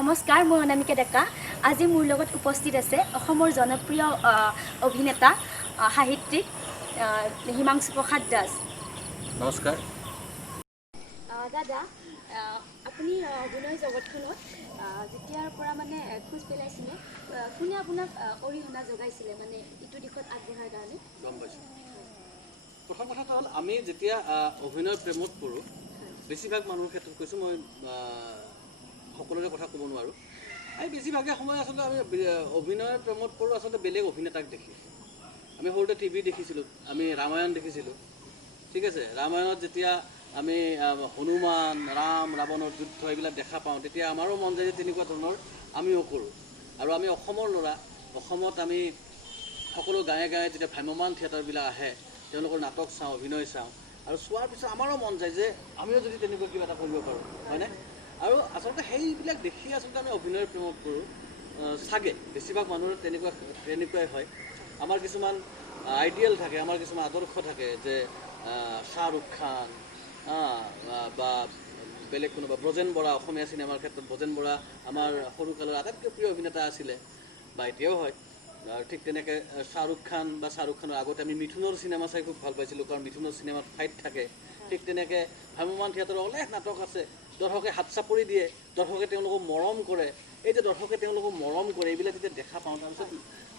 নমস্কাৰ, মই অনামিকা ডেকা। আজি মোৰ লগত উপস্থিত আছে অসমৰ জনপ্ৰিয় অভিনেতা সাহিত্যিক হিমাংশু প্ৰসাদ দাস। নমস্কাৰ। দাদা, আপুনি অভিনয় জগতখনত যেতিয়াৰ পৰা মানে খোজ পেলাইছিলে, কোনে আপোনাক অৰিহণা যোগাইছিলে মানে ইটো দিশত আগবঢ়াৰ কাৰণে? গম পাইছোঁ। প্ৰথম কথাটো হ'ল, আমি যেতিয়া অভিনয় প্ৰেমত পৰোঁ, বেছিভাগ মানুহৰ ক্ষেত্ৰত কৈছোঁ, মই সকলোৰে কথা ক'ব নোৱাৰোঁ। আমি বেছিভাগে সময় আচলতে আমি অভিনয়ৰ প্ৰেমত পৰোঁ আচলতে বেলেগ অভিনেতাক দেখি। আমি সৰুতে টিভি দেখিছিলোঁ, আমি ৰামায়ণ দেখিছিলোঁ, ঠিক আছে। ৰামায়ণত যেতিয়া আমি হনুমান, ৰাম, ৰাৱণৰ যুদ্ধ এইবিলাক দেখা পাওঁ, তেতিয়া আমাৰো মন যায় যে তেনেকুৱা ধৰণৰ আমিও কৰোঁ। আৰু আমি অসমৰ ল'ৰা, অসমত আমি সকলো গাঁৱে গাঁৱে যেতিয়া ভ্ৰাম্যমান থিয়েটাৰবিলাক আহে, তেওঁলোকৰ নাটক চাওঁ, অভিনয় চাওঁ, আৰু চোৱাৰ পিছত আমাৰো মন যায় যে আমিও যদি তেনেকুৱা কিবা এটা কৰিব পাৰোঁ, হয়নে? আৰু আচলতে সেইবিলাক দেখি আচলতে আমি অভিনয়ৰ প্ৰেমত পৰোঁ চাগে। বেছিভাগ মানুহৰ তেনেকুৱাই হয়। আমাৰ কিছুমান আইডিয়েল থাকে, আমাৰ কিছুমান আদৰ্শ থাকে যে শ্বাহৰুখ খান বা বেলেগ কোনোবা ব্ৰজেন বৰা, অসমীয়া চিনেমাৰ ক্ষেত্ৰত ব্ৰজেন বৰা আমাৰ সৰুকালৰ আটাইতকৈ প্ৰিয় অভিনেতা আছিলে বা এতিয়াও হয়। ঠিক তেনেকৈ শ্বাহৰুখ খান বা শ্বাহৰুখ খানৰ আগতে আমি মিথুনৰ চিনেমা চাই খুব ভাল পাইছিলোঁ, কাৰণ মিথুনৰ চিনেমাত ফাইট থাকে। ঠিক তেনেকৈ ভ্ৰাম্যমান থিয়েটাৰৰ অলেখ নাটক আছে, দৰ্শকে হাত চাপৰি দিয়ে, দৰ্শকে তেওঁলোকক মৰম কৰে। এই যে দৰ্শকে তেওঁলোকক মৰম কৰে, এইবিলাক যেতিয়া দেখা পাওঁ, তাৰপিছত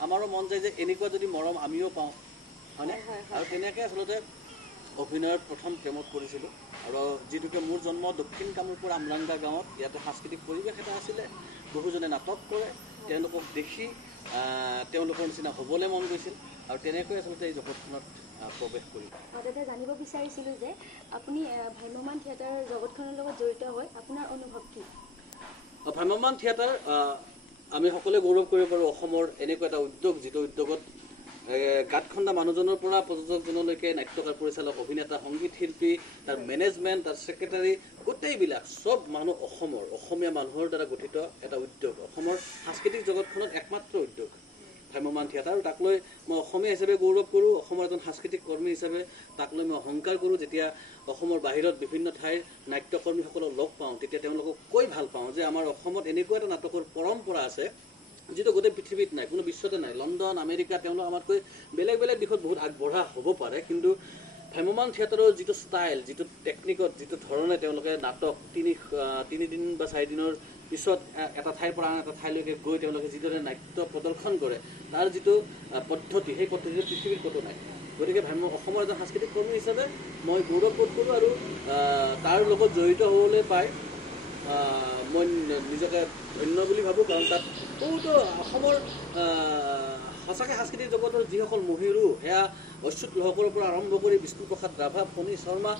আমাৰো মন যায় যে এনেকুৱা যদি মৰম আমিও পাওঁ, হয়নে? আৰু তেনেকৈ আচলতে অভিনয়ৰ প্ৰথম প্ৰেমত পৰিছিলোঁ। আৰু যিটোকে মোৰ জন্ম দক্ষিণ কামৰূপৰ আমলাংগা গাঁৱত, ইয়াতে সাংস্কৃতিক পৰিৱেশ এটা আছিলে, বহুজনে নাটক কৰে, তেওঁলোকক দেখি তেওঁলোকৰ নিচিনা হ'বলৈ মন গৈছিল, আৰু তেনেকৈ আচলতে এই জগতখনত প্ৰৱেশ কৰিলোঁ। দাদা, জানিব বিচাৰিছিলোঁ যে আপুনি ভ্ৰাম্যমান থিয়েটাৰ জগতখনৰ লগত জড়িত হৈ আপোনাৰ অনুভৱ কি? ভ্ৰাম্যমান থিয়েটাৰ আমি সকলোৱে গৌৰৱ কৰিব পাৰোঁ। অসমৰ এনেকুৱা এটা উদ্যোগ, যিটো উদ্যোগত গাঁত খন্দা মানুহজনৰ পৰা প্ৰযোজকজনলৈকে, নাট্যকাৰ, পৰিচালক, অভিনেতা, সংগীত শিল্পী, তাৰ মেনেজমেণ্ট, তাৰ ছেক্ৰেটাৰী, গোটেইবিলাক চব মানুহ অসমীয়া মানুহৰ দ্বাৰা গঠিত এটা উদ্যোগ। অসমৰ সাংস্কৃতিক জগতখনত একমাত্ৰ উদ্যোগ ভ্ৰাম্যমান থিয়েটাৰ, আৰু তাক লৈ মই অসমীয়া হিচাপে গৌৰৱ কৰোঁ। অসমৰ এজন সাংস্কৃতিক কৰ্মী হিচাপে তাক লৈ মই অহংকাৰ কৰোঁ। যেতিয়া অসমৰ বাহিৰত বিভিন্ন ঠাইৰ নাট্যকৰ্মীসকলক লগ পাওঁ, তেতিয়া তেওঁলোকক কৈ ভাল পাওঁ যে আমাৰ অসমত এনেকুৱা এটা নাটকৰ পৰম্পৰা আছে, যিটো গোটেই পৃথিৱীত নাই, কোনো বিশ্বতে নাই। লণ্ডন, আমেৰিকা, তেওঁলোক আমাতকৈ বেলেগ বেলেগ দিশত বহুত আগবঢ়া হ'ব পাৰে, কিন্তু ভ্ৰাম্যমান থিয়েটাৰৰ যিটো ষ্টাইল, যিটো টেকনিকত, যিটো ধৰণে তেওঁলোকে নাটক তিনিদিন বা 4 দিনৰ পিছত এটা ঠাইৰ পৰা আন এটা ঠাইলৈকে গৈ তেওঁলোকে যিদৰে নাট্য প্ৰদৰ্শন কৰে, তাৰ যিটো পদ্ধতি, সেই পদ্ধতিটো পৃথিৱীৰ ক'তো নাই। গতিকে অসমৰ এজন সাংস্কৃতিক কৰ্মী হিচাপে মই গৌৰৱ বোধ কৰোঁ, আৰু তাৰ লগত জড়িত হ'বলৈ পাই মই নিজকে ধন্য বুলি ভাবোঁ। কাৰণ তাত বহুতো অসমৰ সঁচাকৈ সাংস্কৃতিক জগতৰ যিসকল মহিৰো, সেয়া অচ্যুত লহকৰৰ পৰা আৰম্ভ কৰি বিষ্ণুপ্ৰসাদ ৰাভা, ফণী শৰ্মা,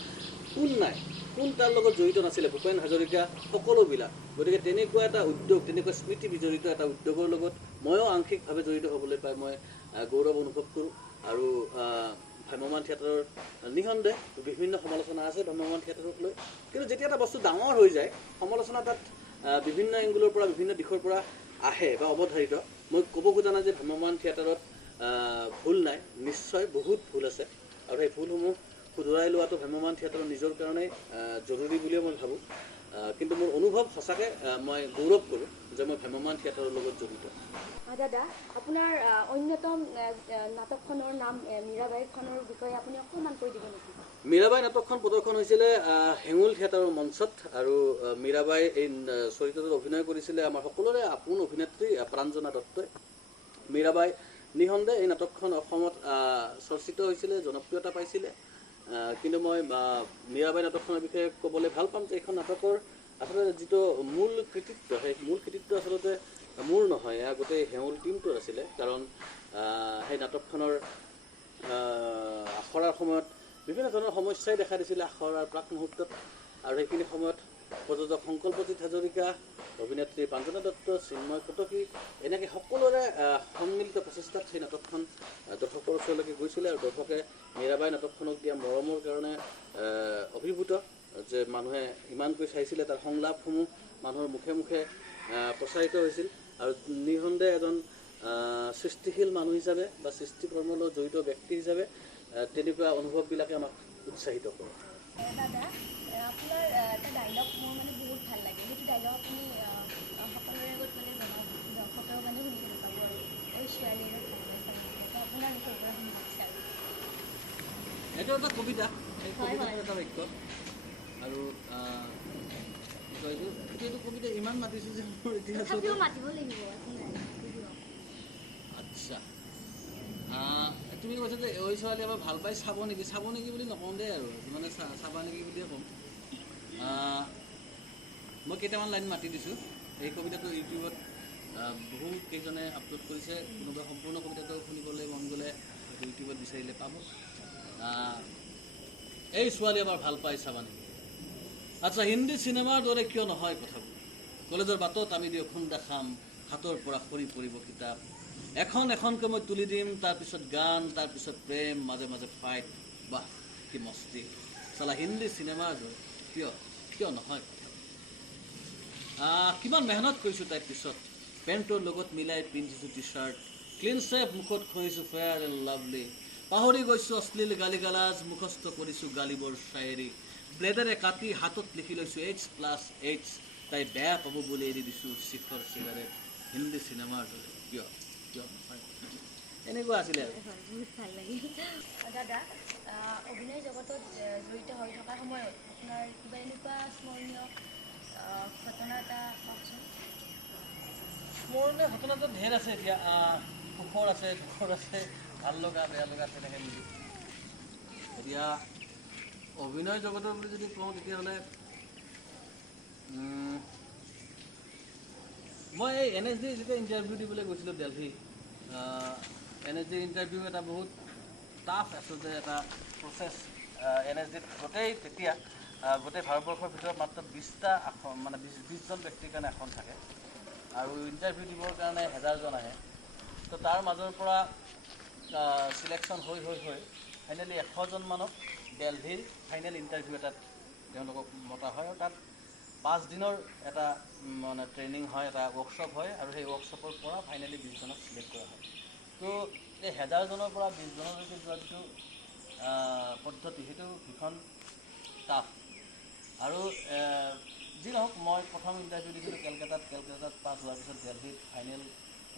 কোন তাৰ লগত জড়িত নাছিলে, ভূপেন হাজৰিকা, সকলোবিলাক। গতিকে তেনেকুৱা এটা উদ্যোগ, তেনেকুৱা স্মৃতি বিজড়িত এটা উদ্যোগৰ লগত ময়ো আংশিকভাৱে জড়িত হ'বলৈ পাই মই গৌৰৱ অনুভৱ কৰোঁ। আৰু ভ্ৰাম্যমান থিয়েটাৰৰ নিঃসন্দেহে বিভিন্ন সমালোচনা আছে ভ্ৰাম্যমান থিয়েটাৰক লৈ, কিন্তু যেতিয়া এটা বস্তু ডাঙৰ হৈ যায়, সমালোচনা তাত বিভিন্ন এংগুলৰ পৰা, বিভিন্ন দিশৰ পৰা আহে বা অৱধাৰিত। মই ক'ব খোজা নাই যে ভ্ৰাম্যমান থিয়েটাৰত ভুল নাই, নিশ্চয় বহুত ভুল আছে, আৰু সেই ভুলসমূহ শুধৰাই লোৱাটো ভ্ৰাম্যমান থিয়েটাৰৰ নিজৰ কাৰণেই জৰুৰী বুলিও মই ভাবোঁ। কিন্তু মোৰ অনুভৱ সঁচাকৈ মই গৌৰৱ কৰোঁ যে মই ভ্ৰাম্যমান থিয়েটাৰৰ লগত জড়িত। দাদা, আপোনাৰ অন্যতম নাটকখনৰ নাম মীৰাবাইখনৰ বিষয়ে আপুনি অকণমান কৈ দিব নেকি? মীৰাবাই নাটকখন প্ৰদৰ্শন হৈছিলে হেঙুল থিয়েটাৰৰ মঞ্চত, আৰু মীৰাবাই এই চৰিত্ৰটোত অভিনয় কৰিছিলে আমাৰ সকলোৰে আপোন অভিনেত্ৰী প্ৰাঞ্জনা দত্তই। মীৰাবাই নিঃসন্দেহে এই নাটকখন অসমত চৰ্চিত হৈছিলে, জনপ্ৰিয়তা পাইছিলে, কিন্তু মই মীৰাবাই নাটকখনৰ বিষয়ে ক'বলৈ ভাল পাম যে এইখন নাটকৰ আচলতে যিটো মূল কৃতিত্ব, সেই মূল কৃতিত্ব আচলতে মোৰ নহয়, এয়া গোটেই হেঙুল টীমটোৰ আছিলে। কাৰণ সেই নাটকখনৰ আখৰাৰ সময়ত বিভিন্ন ধৰণৰ সমস্যাই দেখা দিছিলে আখৰাৰ প্ৰাক মুহূৰ্তত, আৰু সেইখিনি সময়ত প্ৰযোজক সংকল্পজিৎ হাজৰিকা, অভিনেত্ৰী প্ৰাঞ্জনা দত্ত, চিন্ময় কটকী, এনেকৈ সকলোৰে সন্মিলিত প্ৰচেষ্টাত সেই নাটকখন দৰ্শকৰ ওচৰলৈকে গৈছিলে, আৰু দৰ্শকে মীৰাবাই নাটকখনক দিয়া মৰমৰ কাৰণে অভিভূত, যে মানুহে ইমানকৈ চাইছিলে। তাৰ সংলাপসমূহ মানুহৰ মুখে মুখে প্ৰচাৰিত হৈছিল, আৰু নিঃসন্দেহে এজন সৃষ্টিশীল মানুহ হিচাপে বা সৃষ্টিকৰ্মৰ লগত জড়িত ব্যক্তি হিচাপে তেনেকুৱা অনুভৱবিলাকে আমাক উৎসাহিত কৰে। দাদা, আপোনাৰ এটা ডাইলগ মোৰ মানে বহুত ভাল লাগে, সেইটো ডাইলগ আপুনি সকলোৰে আগত মানে দৰ্শকেও মানে শুনি ভাল পাব আৰু ঐশ্বৰীয়াৰ ভাল পাইছে আপোনাৰ মুখৰ পৰা শুনি বিচাৰোঁ। এইটো এটা কবিতা, এই হয়, কবিতাটো হয়। এটা বাক্য আৰু কি কয় এইটো কবিতা ইমান মাতিছোঁ যে মোৰ এতিয়া আচলতে তথাপিও মাতিব লাগিব আপোনাৰ মাতি দিয়ক। আচ্ছা তুমি কৈছা যে ঐ ছোৱালী এবাৰ ভাল পাই চাব নেকি বুলি নকওঁ দেই আৰু মানে চাবা নেকি বুলিয়ে ক'ম। মই কেইটামান লাইন মাতি দিছোঁ। এই কবিতাটো ইউটিউবত বহু কেইজনে আপলোড কৰিছে। কোনোবাই সম্পূৰ্ণ কবিতাটো শুনিবলৈ মন গ'লে হয়তো ইউটিউবত বিচাৰিলে পাব। এই ছোৱালী এবাৰ ভাল পাই চাবা নেকি? আচ্ছা, হিন্দী চিনেমাৰ দৰে কিয় নহয় কথাবোৰ? কলেজৰ বাটত আমি দুয়োখন দেখাম, হাতৰ পৰা সৰি পৰিব কিতাপ। এখন এখনকৈ মই তুলি দিম, তাৰপিছত গান, তাৰপিছত প্ৰেম, মাজে মাজে ফাইট। বাহ কি মস্তি! চালা হিন্দী চিনেমাৰ দৰে কিয় নহয় কথাবোৰ? কিমান মেহনত কৰিছোঁ তাইৰ পিছত, পেণ্টৰ লগত মিলাই পিন্ধিছোঁ টি চাৰ্ট, ক্লিন চেভ মুখত ঘঁহিছোঁ ফেয়াৰ এণ্ড লাভলি, পাহৰি গৈছোঁ অশ্লীল গালি গালাজ, মুখস্থ কৰিছোঁ গালিবৰ শায়েৰী, ব্লেডেৰে কাটি হাতত লিখি লৈছোঁ H+H, তাই বেয়া পাব বুলি এৰি দিছোঁ শিখৰ চিগাৰেট, হিন্দী চিনেমাৰ দৰে কিয় নহয়? এনেকুৱা আছিলে আৰু। হয়, বহুত ভাল লাগিল। দাদা, অভিনয় জগতত জড়িত হৈ থকাৰ সময়ত আপোনাৰ কিবা এনেকুৱা স্মৰণীয় ঘটনা এটা কওকচোন। স্মৰণীয় ঘটনাটো ঢেৰ আছে এতিয়া। সুখৰ আছে, দুখৰ আছে, ভাল লগা, বেয়া লগা তেনেকৈ মিলি। এতিয়া অভিনয় জগতৰ বুলি যদি কওঁ তেতিয়াহ'লে মই এই NSD যেতিয়া ইণ্টাৰভিউ দিবলৈ গৈছিলোঁ দেলহি, NSD ইণ্টাৰভিউ এটা বহুত টাফ আচলতে এটা প্ৰচেছ। NSDত তেতিয়া গোটেই ভাৰতবৰ্ষৰ ভিতৰত মাত্ৰ 20টা আসন, মানে 20জন ব্যক্তিৰ কাৰণে আসন থাকে আৰু ইণ্টাৰভিউ দিবৰ কাৰণে 1000জন আহে। তো তাৰ মাজৰ পৰা চিলেকশ্যন হৈ ফাইনেলি 100জন মানক দেলহিৰ ফাইনেল ইণ্টাৰভিউ এটাত তেওঁলোকক মতা হয় আৰু তাত 5 দিনৰ এটা মানে ট্ৰেইনিং হয়, এটা ৱৰ্কশ্বপ হয় আৰু সেই ৱৰ্কশ্বপৰ পৰা ফাইনেলি 20জনক চিলেক্ট কৰা হয়। তো এই 1000জনৰ পৰা 20জনলৈকে যোৱা যিটো পদ্ধতি, সেইটো ভীষণ টাফ। আৰু যি নহওক, মই প্ৰথম ইণ্টাৰভিউ দিছিলোঁ কেলকাতাত পাছ হোৱাৰ পিছত দেলহিত ফাইনেল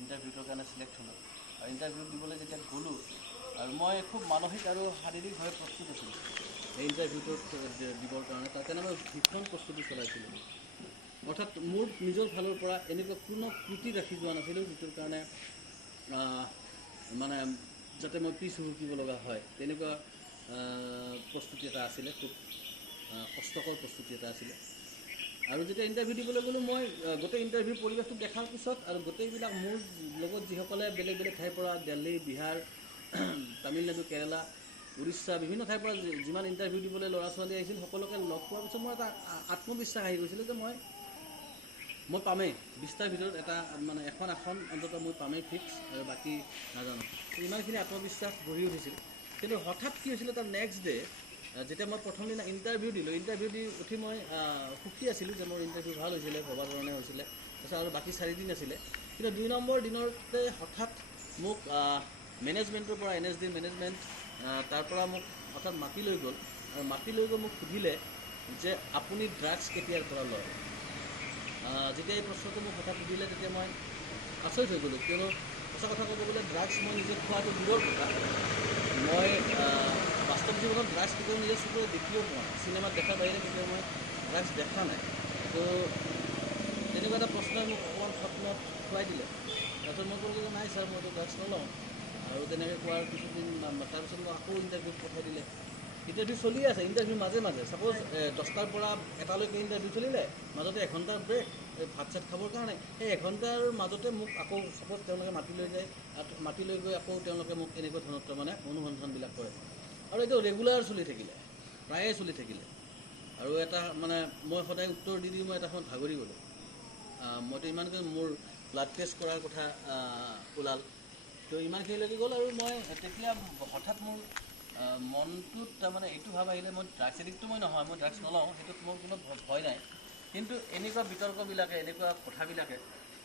ইণ্টাৰভিউটোৰ কাৰণে চিলেক্ট হ'লোঁ। আৰু ইণ্টাৰভিউ দিবলৈ যেতিয়া গ'লোঁ, আৰু মই খুব মানসিক আৰু শাৰীৰিকভাৱে প্ৰস্তুত আছিলোঁ এই ইণ্টাৰভিউটোত দিবৰ কাৰণে, তাৰ কাৰণে মই ভীষণ প্ৰস্তুতি চলাইছিলোঁ। অৰ্থাৎ মোৰ নিজৰ ফালৰ পৰা এনেকুৱা কোনো ক্ৰুটি ৰাখি যোৱা নাছিলোঁ যিটোৰ কাৰণে মানে যাতে মই পিছ হুহুকিব লগা হয়, তেনেকুৱা প্ৰস্তুতি এটা আছিলে, খুব কষ্টকৰ প্ৰস্তুতি এটা আছিলে। আৰু যেতিয়া ইণ্টাৰভিউ দিবলৈ গ'লোঁ, মই গোটেই ইণ্টাৰভিউ পৰিৱেশটো দেখাৰ পিছত আৰু গোটেইবিলাক মোৰ লগত যিসকলে বেলেগ বেলেগ ঠাইৰ পৰা, দিল্লী, বিহাৰ, তামিলনাডু, কেৰেলা, উৰিষ্যা, বিভিন্ন ঠাইৰ পৰা যিমান ইণ্টাৰভিউ দিবলৈ ল'ৰা ছোৱালী আহিছিল, সকলোকে লগ পোৱাৰ পিছত মোৰ এটা আত্মবিশ্বাস আহি গৈছিলে যে মই পামেই। 20টাৰ ভিতৰত এটা মানে এখন আসন অন্ততঃ মই পামেই ফিক্স, আৰু বাকী নাজানো। ইমানখিনি আত্মবিশ্বাস গঢ়ি উঠিছিল। কিন্তু হঠাৎ কি হৈছিলে, তাৰ নেক্সট ডে যেতিয়া মই প্ৰথম দিনা ইণ্টাৰভিউ দিলোঁ, ইণ্টাৰভিউ দি উঠি মই সুখী আছিলোঁ যে মোৰ ইণ্টাৰভিউ ভাল হৈছিলে, ভবা ধৰণে হৈছিলে। তাৰপিছত আৰু বাকী 4 দিন আছিলে। কিন্তু 2 নম্বৰ দিনতে হঠাৎ মোক মেনেজমেণ্টৰ পৰা, NSD মেনেজমেণ্ট, তাৰ পৰা মোক হঠাৎ মাতি লৈ গ'ল, আৰু মাতি লৈ গৈ মোক সুধিলে যে আপুনি ড্ৰাগছ কেতিয়াৰ পৰা লয়? যেতিয়া এই প্ৰশ্নটো মোক হঠাৎ সুধিলে, তেতিয়া মই আচৰিত হৈ গ'লোঁ। কিয়নো সঁচা কথা ক'ব গ'লে ড্ৰাগছ মই নিজে খোৱাটো দূৰৰ কথা, মই বাস্তৱ জীৱনত ড্ৰাগছ কেতিয়াও নিজৰ চকুৰে দেখিও পোৱা নাই। চিনেমাত দেখাৰ বাহিৰে কেতিয়াও মই ড্ৰাগছ দেখা নাই। তো তেনেকুৱা এটা প্ৰশ্নই মোক অকণমান সপোনত খুৱাই দিলে। তাৰপিছত মই ক'লোঁ যে নাই ছাৰ, মইতো ড্ৰাগছ নলওঁ। আৰু তেনেকৈ কোৱাৰ কিছুদিন তাৰপিছত মোক আকৌ ইণ্টাৰভিউত পঠাই দিলে। ইণ্টাৰভিউ চলি আছে, ইণ্টাৰভিউ মাজে ছাপ'জ 10টাৰ পৰা 1টালৈকে ইণ্টাৰভিউ চলিলে, মাজতে এঘণ্টাৰ ব্ৰেক ভাত চাত খাবৰ কাৰণে। সেই এঘণ্টাৰ মাজতে মোক আকৌ ছাপ'জ তেওঁলোকে মাতি লৈ গৈ আকৌ তেওঁলোকে মোক এনেকুৱা ধৰণৰ মানে অনুসন্ধানবিলাক কৰে। আৰু এইটো ৰেগুলাৰ চলি থাকিলে, প্ৰায়ে চলি থাকিলে। আৰু এটা মানে মই সদায় উত্তৰ দি মই এটা সময়ত ভাগৰি গ'লোঁ। মইতো ইমানকৈ মোৰ ব্লাড টেষ্ট কৰাৰ কথা ওলাল, তো ইমানখিনিলৈকে গ'ল। আৰু মই তেতিয়া হঠাৎ মোৰ মনটোত তাৰমানে এইটো ভাৱ আহিলে, মই ড্ৰাগছ এডিক্টটো মই নহয়, মই ড্ৰাগছ নলওঁ, সেইটোত মোৰ কোনো ভয় নাই। কিন্তু এনেকুৱা বিতৰ্কবিলাকে, এনেকুৱা কথাবিলাকে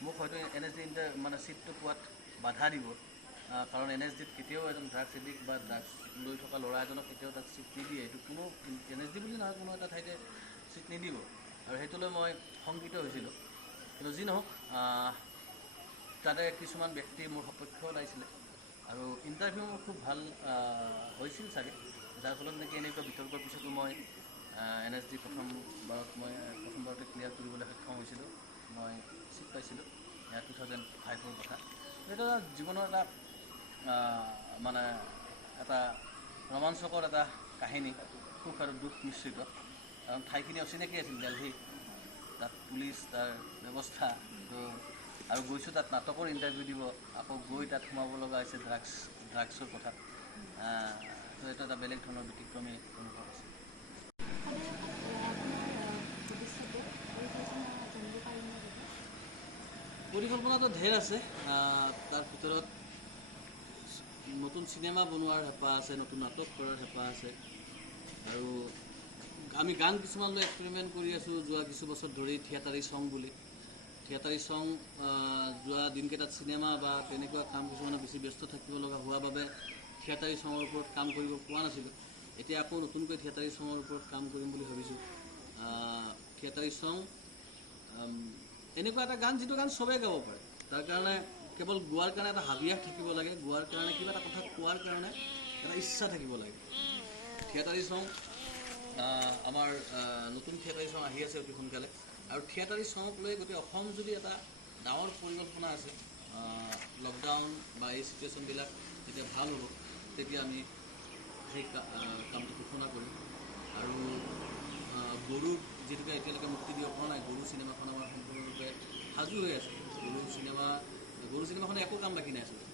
মোক হয়তো NSD মানে ছিটটো পোৱাত বাধা দিব। কাৰণ NSDত কেতিয়াও এজন ড্ৰাগছ এডিক্ট বা ড্ৰাগছ লৈ থকা ল'ৰা এজনক কেতিয়াও তাত ছিট নিদিয়ে। এইটো কোনো NSD বুলি নহয়, কোনো এটা ঠাইতে ছিট নিদিব। আৰু সেইটোলৈ মই শংকিত হৈছিলোঁ। কিন্তু যি নহওক তাতে কিছুমান ব্যক্তি মোৰ সপক্ষেও ওলাইছিলে আৰু ইণ্টাৰভিউ মোৰ খুব ভাল হৈছিল চাগে, যাৰ ফলত নেকি এনেকুৱা বিতৰ্কৰ পিছতো মই NSD প্ৰথমবাৰতে ক্লিয়াৰ কৰিবলৈ সক্ষম হৈছিলোঁ। মই চিট পাইছিলোঁ 2005ৰ কথা। এইটো জীৱনৰ এটা মানে এটা ৰোমাঞ্চকৰ এটা কাহিনী, সুখ আৰু দুখ মিশ্ৰিত। কাৰণ ঠাইখিনি অচিনাকি আছিল দিল্লী, তাত পুলিচ, তাৰ ব্যৱস্থা, তো আৰু গৈছোঁ তাত নাটকৰ ইণ্টাৰভিউ দিব, আকৌ গৈ তাত সোমাব লগা হৈছে ড্ৰাগছৰ কথাত। তো এইটো এটা বেলেগ ধৰণৰ ব্যতিক্ৰমী অনুভৱ আছে। পৰিকল্পনাটো ঢেৰ আছে, তাৰ ভিতৰত নতুন চিনেমা বনোৱাৰ হেঁপাহ আছে, নতুন নাটক কৰাৰ হেঁপাহ আছে, আৰু আমি গান কিছুমান লৈ এক্সপেৰিমেণ্ট কৰি আছোঁ যোৱা কিছু বছৰ ধৰি, থিয়েটাৰী ছং বুলি। থিয়েটাৰী ছং যোৱা দিনকেইটাত চিনেমা বা তেনেকুৱা কাম কিছুমানে বেছি ব্যস্ত থাকিব লগা হোৱাৰ বাবে থিয়েটাৰী ছঙৰ ওপৰত কাম কৰিব পোৱা নাছিলোঁ। এতিয়া আকৌ নতুনকৈ থিয়েটাৰী ছঙৰ ওপৰত কাম কৰিম বুলি ভাবিছোঁ। থিয়েটাৰী ছং এনেকুৱা এটা গান যিটো গান চবেই গাব পাৰে, তাৰ কাৰণে কেৱল গোৱাৰ কাৰণে এটা হাবিয়াস থাকিব লাগে, গোৱাৰ কাৰণে কিবা এটা কথা কোৱাৰ কাৰণে এটা ইচ্ছা থাকিব লাগে। থিয়েটাৰী ছং আমাৰ নতুন থিয়েটাৰী ছং আহি আছে অতি সোনকালে, আৰু থিয়েটাৰী ছঙক লৈ গোটেই অসম যদি এটা ডাঙৰ পৰিকল্পনা আছে, লকডাউন বা এই চিটুৱেশ্যনবিলাক যেতিয়া ভাল হ'ব তেতিয়া আমি সেই কামটো ঘোষণা কৰিম। আৰু গৰু যিটোকে এতিয়ালৈকে মুক্তি দিব পৰা নাই, গৰু চিনেমাখন আমাৰ সম্পূৰ্ণৰূপে সাজু হৈ আছে। গৰু চিনেমাখনে একো কাম বাকী নাই আচলতে।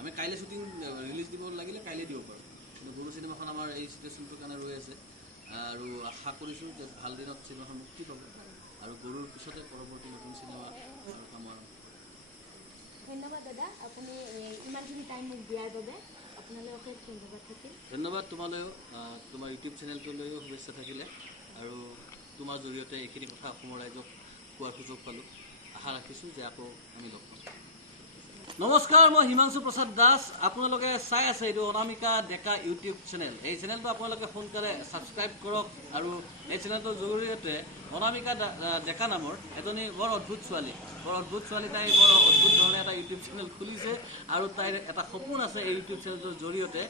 আমি কাইলৈ শ্বুটিং ৰিলিজ দিব লাগিলে কাইলৈ দিব পাৰোঁ, কিন্তু গৰু চিনেমাখন আমাৰ এই চিটুৱেশ্যনটোৰ কাৰণে ৰৈ আছে। আৰু আশা কৰিছোঁ যে ভাল দিনত চিনেমাখন মুক্তি পাব, আৰু গৰুৰ পিছতে পৰৱৰ্তী নতুন চিনেমা আৰু কাম আৰম্ভ। ধন্যবাদ দাদা, আপুনি ইমানখিনি টাইম মোক দিয়াৰ বাবে আপোনালৈ অশেষ ধন্যবাদ থাকিল। ধন্যবাদ তোমালৈও, তোমাৰ ইউটিউব চেনেলটোলৈও শুভেচ্ছা থাকিলে, আৰু তোমাৰ জৰিয়তে এইখিনি কথা অসমৰ ৰাইজক কোৱাৰ সুযোগ পালোঁ। আশা ৰাখিছোঁ যে আকৌ আমি লগ পাম। নমস্কাৰ, মই হিমাংশু প্ৰসাদ দাস। আপোনালোকে চাই আছে এইটো অনামিকা ডেকা ইউটিউব চেনেল। এই চেনেলটো আপোনালোকে সোনকালে ছাবস্ক্ৰাইব কৰক, আৰু এই চেনেলটোৰ জৰিয়তে অনামিকা ডেকা নামৰ এজনী বৰ অদ্ভুত ছোৱালী, তাই বৰ অদ্ভুত ধৰণে এটা ইউটিউব চেনেল খুলিছে, আৰু তাইৰ এটা সপোন আছে এই ইউটিউব চেনেলটোৰ জৰিয়তে।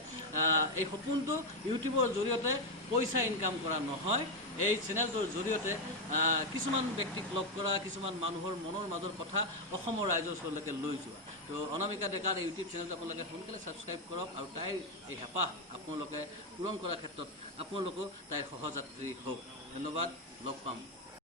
এই সপোনটো ইউটিউবৰ জৰিয়তে পইচা ইনকাম কৰা নহয়, এই চেনেলটোৰ জৰিয়তে কিছুমান ব্যক্তিক লগ কৰা, কিছুমান মানুহৰ মনৰ মাজৰ কথা অসমৰ ৰাইজৰ ওচৰলৈকে লৈ যোৱা। তো অনামিকা ডেকাৰ এই ইউটিউব চেনেলটো আপোনালোকে সোনকালে ছাবস্ক্ৰাইব কৰক, আৰু তাইৰ এই হেঁপাহ আপোনালোকে পূৰণ কৰাৰ ক্ষেত্ৰত আপোনালোকো তাইৰ সহযাত্ৰী হওক। ধন্যবাদ, লগ পাম।